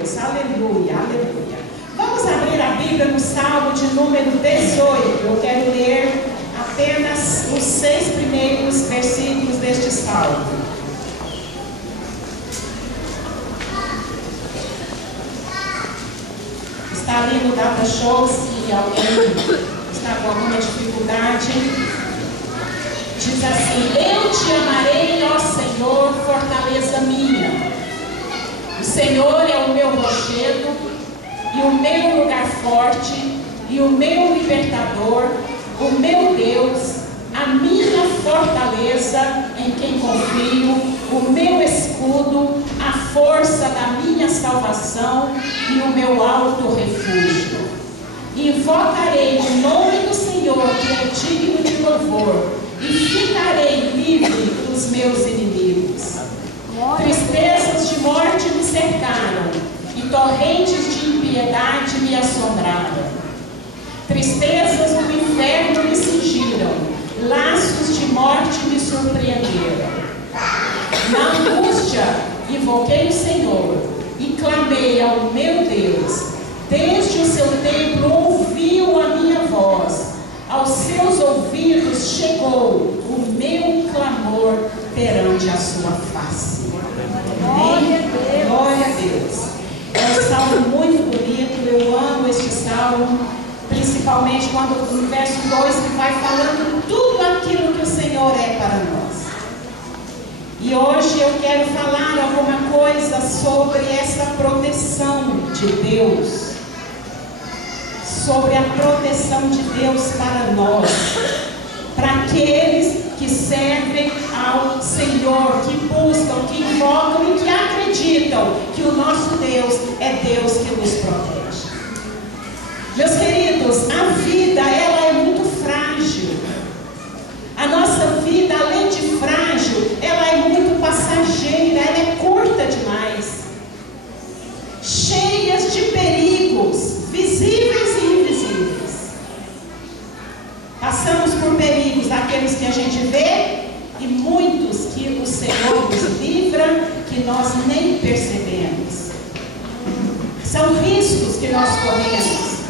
Deus, aleluia, aleluia. Vamos abrir a Bíblia no Salmo de número 18. Eu quero ler apenas os 6 primeiros versículos deste Salmo. Está ali no Data Shows, se alguém está com alguma dificuldade. Diz assim: eu te amarei, ó Senhor, fortaleza minha. O Senhor é o meu rochedo e o meu lugar forte e o meu libertador, o meu Deus, a minha fortaleza em quem confio, o meu escudo, a força da minha salvação e o meu alto refúgio. Invocarei o nome do Senhor, que é digno de louvor, e ficarei livre dos meus inimigos. Tristezas de morte me cercaram, e torrentes de impiedade me assombraram. Tristezas do inferno me cingiram, laços de morte me surpreenderam. Na angústia, invoquei o Senhor, e clamei ao meu Deus. Desde o seu templo ouviu a minha voz. Aos seus ouvidos chegou o meu clamor perante a sua face. Amém? Glória a Deus. É um salmo muito bonito, eu amo este salmo, principalmente quando no verso 2 que vai falando tudo aquilo que o Senhor é para nós. E hoje eu quero falar alguma coisa sobre essa proteção de Deus. Sobre a proteção de Deus para nós, para aqueles que servem ao Senhor, que buscam, que invocam e que acreditam que o nosso Deus é Deus que nos protege. Meus queridos, a vida, ela é muito frágil. A nossa vida, além de frágil, ela é muito passageira, ela é curta demais, cheias de perigos, visíveis e invisíveis. Passamos por perigos daqueles que a gente vê e muitos que o Senhor nos livra, que nós nem percebemos. São riscos que nós corremos,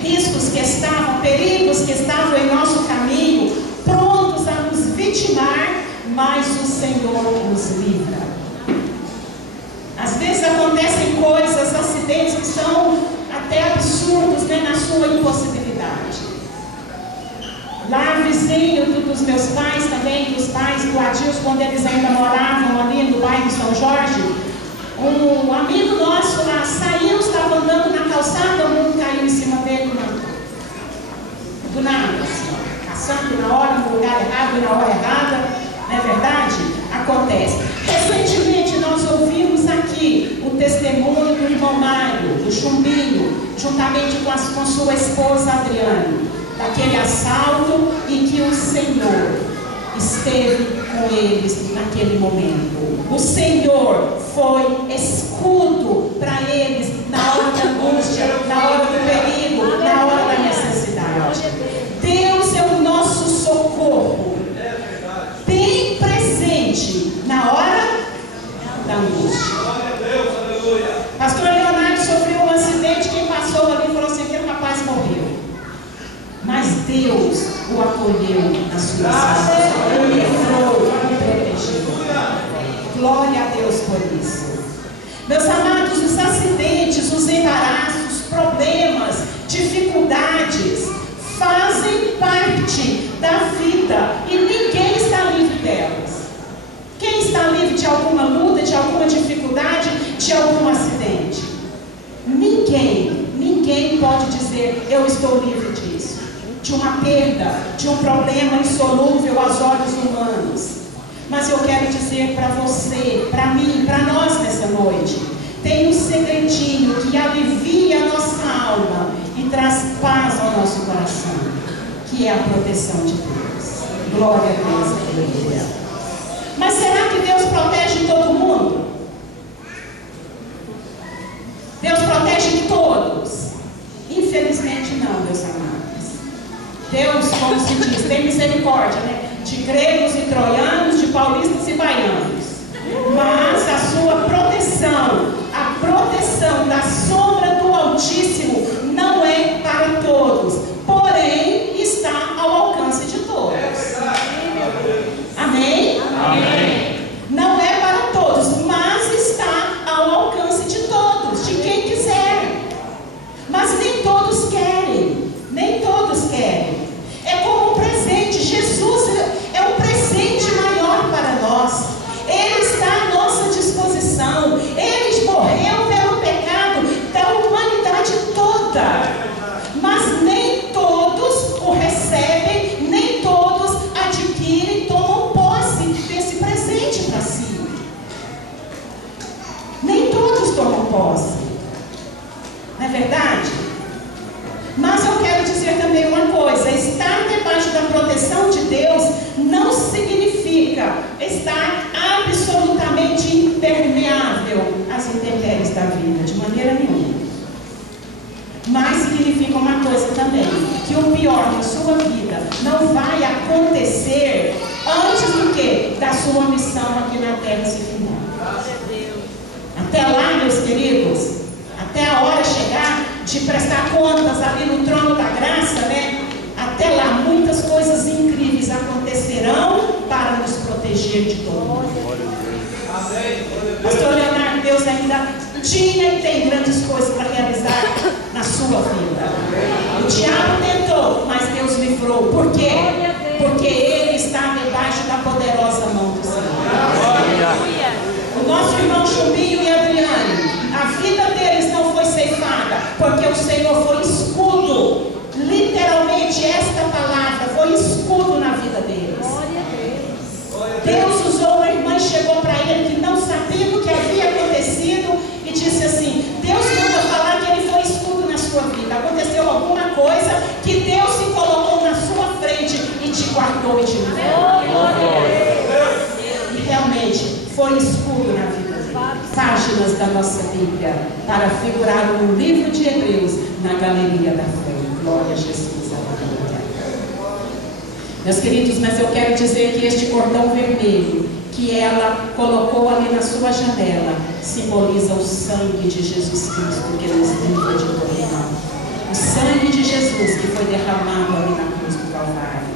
riscos que estavam, perigos que estavam em nosso caminho, prontos a nos vitimar, mas o Senhor nos livra. Às vezes acontecem coisas, acidentes que são até absurdos, né, na sua impossibilidade. Lá vizinho dos meus pais também, dos pais do Adilson, quando eles ainda moravam ali no bairro São Jorge, um amigo nosso lá saiu, estava andando na calçada, o mundo caiu em cima dele, do nada, assim, passando na hora, no lugar errado, na hora errada, não é verdade? Acontece. Recentemente nós ouvimos aqui o testemunho do irmão Mário, do Chumbinho, juntamente com sua esposa Adriane, daquele assalto em que o Senhor esteve com eles naquele momento. O Senhor foi escudo para eles na hora da angústia, na hora do perigo, na hora da necessidade. Deus é o nosso socorro, bem presente na hora da angústia. Pastor Leonardo sofreu um acidente, quem passou ali falou assim: aquele rapaz morreu. Mas Deus o acolheu nas suas mãos, o livrou e protegeu. Glória a Deus por isso. Meus amados, os acidentes, os embaraços, problemas, dificuldades fazem parte da vida e ninguém está livre delas. Quem está livre de alguma luta, de alguma dificuldade, de algum acidente? Ninguém pode dizer: eu estou livre disso, de uma perda, de um problema insolúvel aos olhos humanos. Mas eu quero dizer para você, para mim, para nós nessa noite, tem um segredinho que alivia a nossa alma e traz paz ao nosso coração, que é a proteção de Deus. Glória a Deus, aleluia. Mas será que Deus protege todo mundo? Deus protege todos? Infelizmente não, meus amados. Deus, como se diz, tem misericórdia, né? De gregos e troianos, de paulistas e baianos. Mas a sua proteção, a proteção posse. Não é verdade? Mas eu quero dizer também uma coisa: estar debaixo da proteção de Deus não significa estar absolutamente impermeável às intempéries da vida, de maneira nenhuma. Mas significa uma coisa também, que o pior na sua vida não vai acontecer antes do que? Da sua missão aqui na terra se finalizar. Até lá, meus queridos, até a hora chegar de prestar contas ali no trono da graça, né? Até lá muitas coisas incríveis acontecerão para nos proteger de todo mundo. Pastor Leonardo, Deus ainda tinha e tem grandes coisas para realizar na sua vida. O diabo tentou, mas Deus livrou. Por quê? Porque Ele está debaixo da poderosa mão do Senhor. O nosso irmão Chumbinho e Adriane, a vida deles não foi ceifada, porque o Senhor foi escudo. Literalmente esta palavra foi escudo na vida deles. Deus usou uma irmã e chegou para ele que não sabia do que havia acontecido e disse assim: Deus manda falar que ele foi escudo na sua vida. Aconteceu alguma coisa que Deus se colocou na sua frente e te guardou e te livrou. E realmente foi escudo na vida dele. Páginas da nossa Bíblia para figurar no livro de Hebreus na galeria da fé. Glória a Jesus. Meus queridos, mas eu quero dizer que este cordão vermelho que ela colocou ali na sua janela simboliza o sangue de Jesus Cristo que nos livra de todo mal. O sangue de Jesus que foi derramado ali na cruz do Calvário.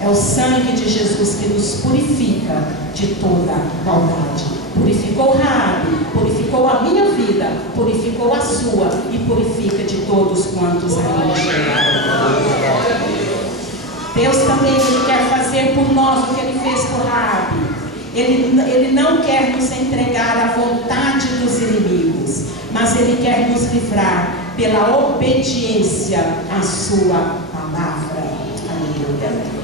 É o sangue de Jesus que nos purifica de toda maldade. Purificou Raabe, purificou a minha vida, purificou a sua e purifica de todos quantos ainda chegaram. Deus também quer fazer por nós o que Ele fez por Raabe. Ele não quer nos entregar à vontade dos inimigos, mas Ele quer nos livrar pela obediência à sua palavra. Aleluia.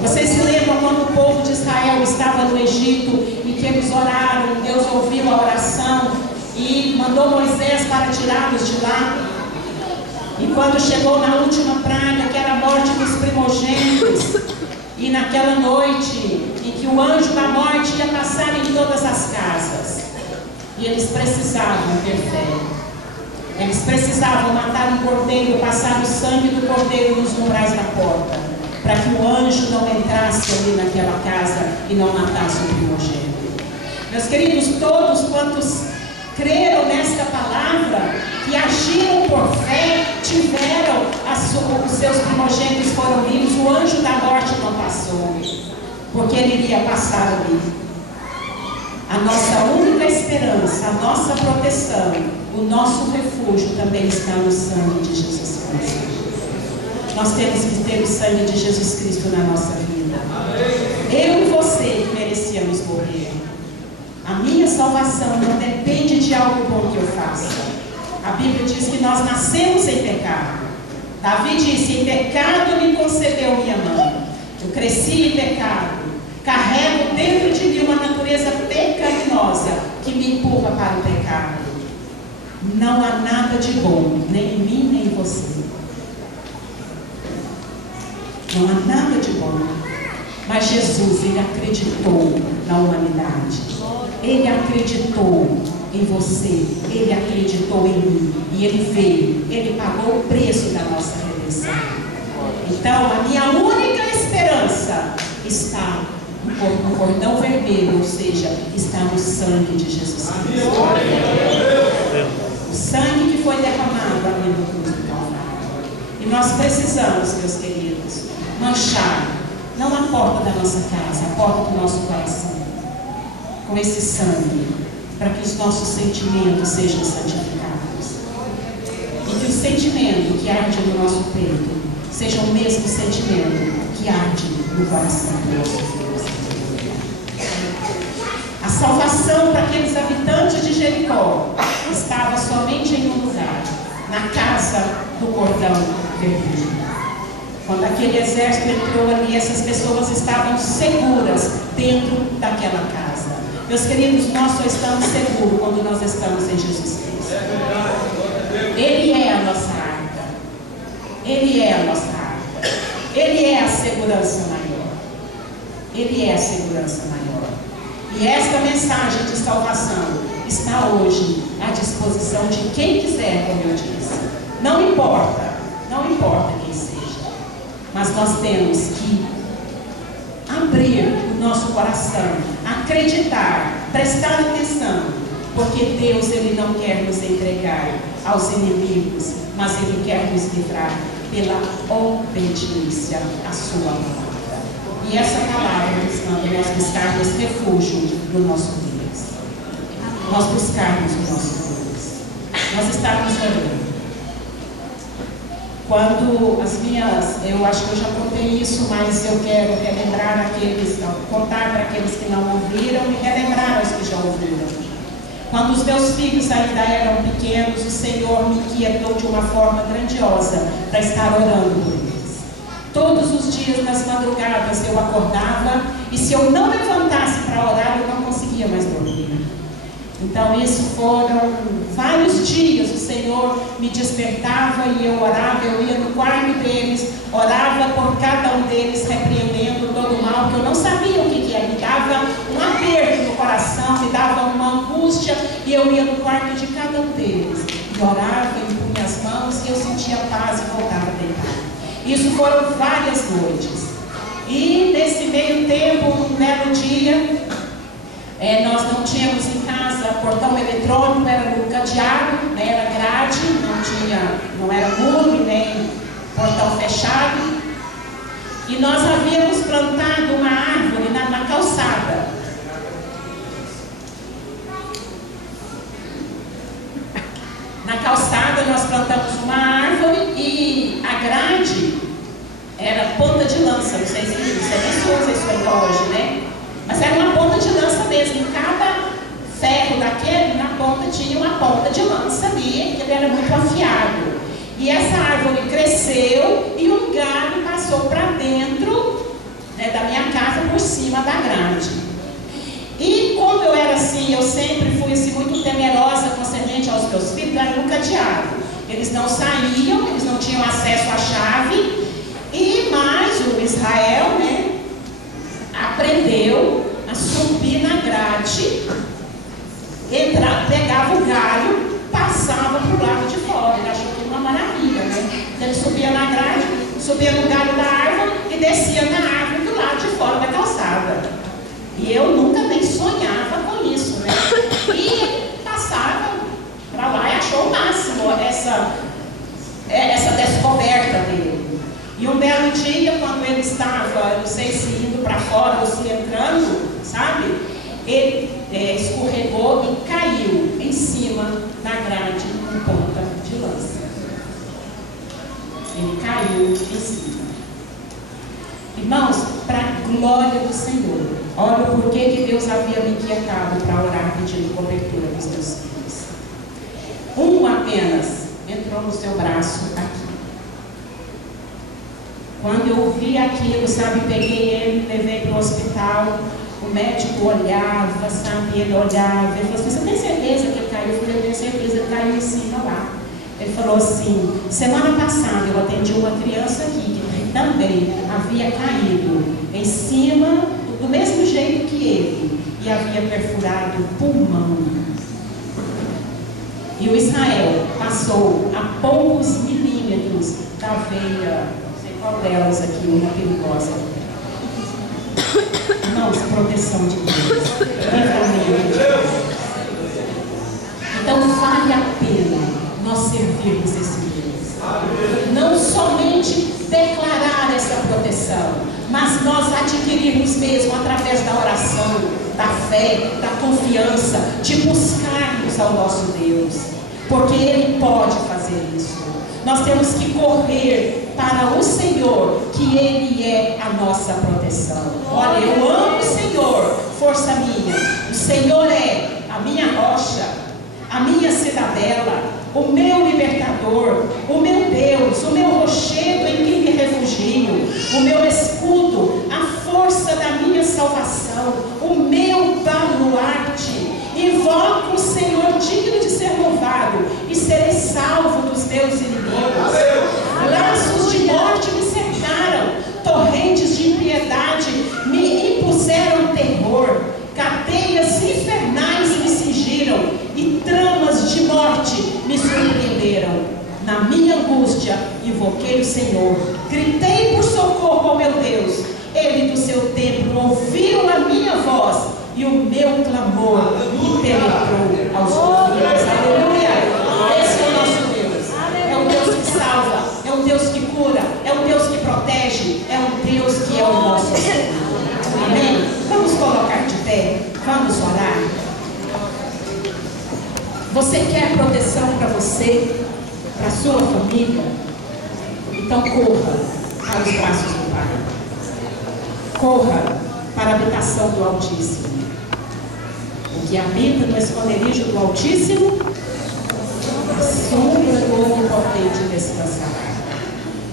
Vocês se lembram quando o povo de Israel estava no Egito e que eles oraram, Deus ouviu a oração e mandou Moisés para tirá-los de lá? E quando chegou na última praga, que era a morte dos primogênitos, e naquela noite em que o anjo da morte ia passar em todas as casas, e eles precisavam ter fé, eles precisavam matar um cordeiro, passar o sangue do cordeiro nos umbrais da porta, para que o anjo não entrasse ali naquela casa e não matasse o primogênito. Meus queridos, todos quantos creram nesta palavra, que agiram por fé, tiveram os seus primogênitos foram vivos, o anjo da morte não passou, porque ele iria passar ali. A nossa única esperança, a nossa proteção, o nosso refúgio também está no sangue de Jesus Cristo. Nós temos que ter o sangue de Jesus Cristo na nossa vida. Eu e você que merecíamos morrer. A minha salvação não depende de algo bom que eu faça. A Bíblia diz que nós nascemos em pecado. Davi disse: em pecado me concebeu minha mãe. Eu cresci em pecado. Carrego dentro de mim uma natureza pecaminosa que me empurra para o pecado. Não há nada de bom, nem em mim, nem em você. Não há nada de bom. Mas Jesus, Ele acreditou na humanidade. Ele acreditou em você. Ele acreditou em mim. E Ele veio. Ele pagou o preço da nossa redenção. Então, a minha única esperança está no cordão vermelho, ou seja, está no sangue de Jesus Cristo. O sangue que foi derramado ali no cruz do Calvário. E nós precisamos, meus queridos, manchar, não a porta da nossa casa, a porta do nosso coração, com esse sangue, para que os nossos sentimentos sejam santificados. E que o sentimento que arde no nosso peito seja o mesmo sentimento que arde no coração do nosso Deus. A salvação para aqueles habitantes de Jericó estava somente em um lugar, na casa do cordão vermelho. Quando aquele exército entrou ali, essas pessoas estavam seguras dentro daquela casa. Meus queridos, nós só estamos seguros quando nós estamos em Jesus Cristo. Ele é a nossa arca. Ele é a nossa arca. Ele é a segurança maior. Ele é a segurança maior. E esta mensagem de salvação está hoje à disposição de quem quiser, como eu disse. Não importa quem seja. Mas nós temos que abrir o nosso coração, acreditar, prestar atenção, porque Deus, Ele não quer nos entregar aos inimigos, mas Ele quer nos livrar pela obediência à sua palavra. E essa palavra nos manda nós buscarmos refúgio no nosso Deus. Nós buscarmos o nosso Deus. Nós estarmos orando. Quando eu acho que eu já contei isso, mas eu quero relembrar contar para aqueles que não ouviram e relembrar aos que já ouviram. Quando os meus filhos ainda eram pequenos, o Senhor me inquietou de uma forma grandiosa para estar orando por eles. Todos os dias, nas madrugadas, eu acordava e se eu não levantasse para orar, eu não conseguia mais dormir. Então, isso foram vários dias. O Senhor me despertava e eu orava. Eu ia no quarto deles, orava por cada um deles, repreendendo todo o mal, que eu não sabia o que era. Me dava um aperto no coração, me dava uma angústia, e eu ia no quarto de cada um deles e orava, impunha as mãos e eu sentia paz e voltava a deitar. Isso foram várias noites. E nesse meio tempo, um belo dia, nós não tínhamos em casa portão eletrônico, era no cadeado, né, era grade, não era muro nem portão fechado. E nós havíamos plantado uma árvore na calçada. Na calçada nós plantamos uma árvore e a grade era ponta de lança, não sei se você nem usa isso ainda hoje, né? Mas era uma ponta de lança mesmo. Em cada ferro daquele, na ponta tinha uma ponta de lança ali, que ele era muito afiado. E essa árvore cresceu e um galho passou para dentro, né, da minha casa, por cima da grade. E como eu era assim, eu sempre fui assim, muito temerosa concernente aos meus filhos, era no cadeado. Eles não saíam, eles não tinham acesso à chave. E mais o Israel, né, aprendeu a subir na grade, pegava o galho, passava para o lado de fora. Ele achou que era uma maravilha, né? Ele subia na grade, subia no galho da árvore e descia na árvore do lado de fora da calçada. E eu nunca nem sonhava com isso, né? E ele passava para lá e achou o máximo essa descoberta dele. E um belo dia, quando ele estava, eu não sei se indo para fora ou se entrando, sabe? Ele escorregou e caiu em cima da grade com ponta de lança. Ele caiu em cima. Irmãos, para a glória do Senhor, olha o porquê que Deus havia me inquietado para orar pedindo cobertura dos meus filhos. Um apenas entrou no seu braço aqui. Quando eu vi aquilo, sabe, peguei ele, levei para o hospital, o médico olhava, sabe, ele olhava, ele falou assim, você tem certeza que ele caiu? Eu falei, eu tenho certeza, ele caiu em cima lá. Ele falou assim, semana passada eu atendi uma criança aqui, que também havia caído em cima, do mesmo jeito que ele, e havia perfurado o pulmão. E o Israel passou a poucos milímetros da veia. Qual delas aqui, uma perigosa? Irmãos, proteção de Deus. Então vale a pena nós servirmos esse Deus. Não somente declarar essa proteção, mas nós adquirirmos mesmo através da oração, da fé, da confiança, de buscarmos ao nosso Deus. Porque Ele pode fazer isso. Nós temos que correr para o Senhor, que Ele é a nossa proteção. Olha, eu amo o Senhor, força minha. O Senhor é a minha rocha, a minha cidadela, o meu libertador, o meu Deus, o meu rochedo em quem me refugio, o meu escudo, a força força da minha salvação, o meu baluarte. Invoco o Senhor digno de ser louvado, e serei salvo dos meus inimigos. Laços de morte me cercaram, torrentes de impiedade me impuseram terror, cadeias infernais me cingiram, e tramas de morte me surpreenderam. Na minha angústia, invoquei o Senhor, gritei por socorro ao meu Deus. Ele do seu templo ouviu a minha voz, e o meu clamor me penetrou aos ouvidos. Aleluia! Esse é o nosso Deus. É um Deus que salva, é um Deus que cura, é um Deus que protege, é um Deus que é o nosso Senhor. Amém? Vamos colocar de pé, vamos orar. Você quer proteção para você, para a sua família? Então corra para os braços do Pai. Corra para a habitação do Altíssimo. O que habita no esconderijo do Altíssimo, a sombra do Onipotente descansará.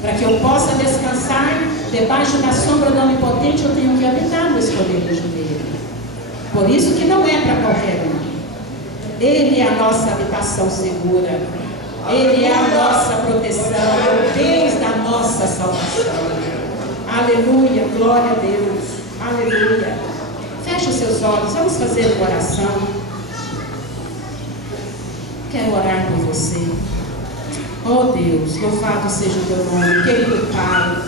Para que eu possa descansar debaixo da sombra do Onipotente, eu tenho que habitar no esconderijo dele. Por isso que não é para qualquer um. Ele é a nossa habitação segura. Ele é a nossa proteção, é o Deus da nossa salvação. Aleluia, glória a Deus. Aleluia. Feche os seus olhos, vamos fazer uma oração. Quero orar por você. Oh Deus, louvado seja o teu nome, querido Pai.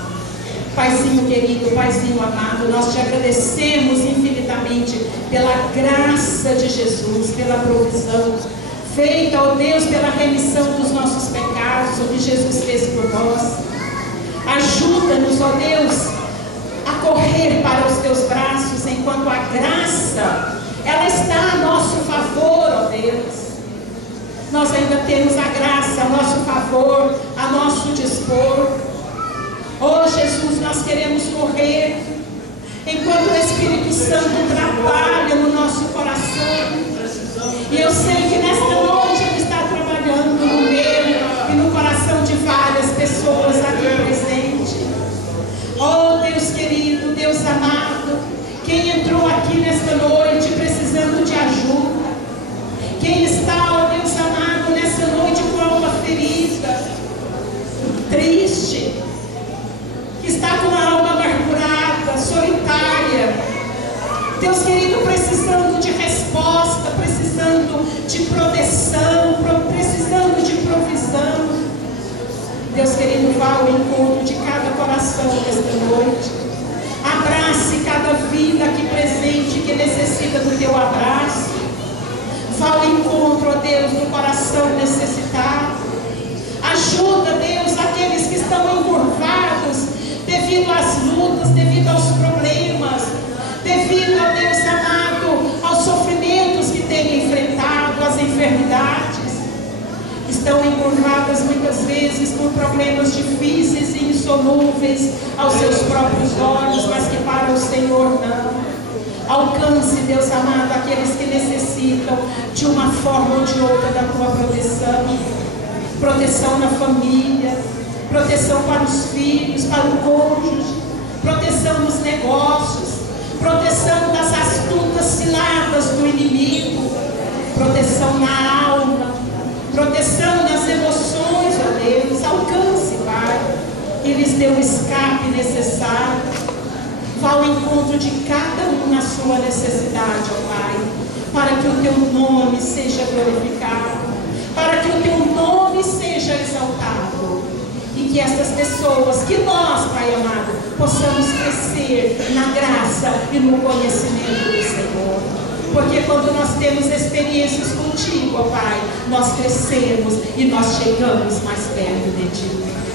Paizinho querido, Paizinho amado, nós te agradecemos infinitamente pela graça de Jesus, pela provisão feita, ó Deus, pela remissão dos nossos pecados, o que Jesus fez por nós. Ajuda-nos, ó Deus, a correr para os teus braços, enquanto a graça, ela está a nosso favor, ó Deus. Nós ainda temos a graça a nosso favor, a nosso dispor. Oh Jesus, nós queremos correr, enquanto o Espírito Santo trabalha no nosso coração. E eu sei que nesta noite Ele está trabalhando no meu e no coração de várias pessoas aqui presentes. Oh Deus querido, Deus amado, quem entrou aqui nesta noite precisando de ajuda, quem está, ó Deus amado, nessa noite com a alma ferida, triste, que está com a alma amargurada, solitária, Deus querido, precisando de resposta, precisando de proteção, precisando de provisão. Deus querido, vá ao encontro de cada coração nesta noite. Abrace cada vida aqui presente que necessita do teu abraço. Vá ao encontro, ó Deus, do coração necessitado. Ajuda, Deus, aqueles que estão encurvados devido às lutas, devido aos problemas, devido, ó Deus amado, aos sofrimentos que têm enfrentado, às enfermidades. Estão encurvadas muitas vezes por problemas difíceis e insolúveis aos seus próprios olhos, mas que para o Senhor não. Alcance, Deus amado, aqueles que necessitam de uma forma ou de outra da tua proteção. Proteção na família, proteção para os filhos, para o cônjuge, proteção nos negócios, proteção das astutas ciladas do inimigo, proteção na alma, proteção nas emoções, ó Deus. Alcance, Pai, e lhes dê o escape necessário. Vá ao encontro de cada um na sua necessidade, ó Pai, para que o teu nome seja glorificado, para que o teu nome seja exaltado, e que essas pessoas, que nós, Pai amado, possamos crescer na graça e no conhecimento do Senhor. Porque quando nós temos experiências contigo, ó Pai, nós crescemos e nós chegamos mais perto de Ti.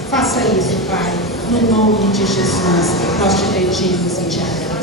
Faça isso, Pai, no nome de Jesus, nós te pedimos e te agradecemos.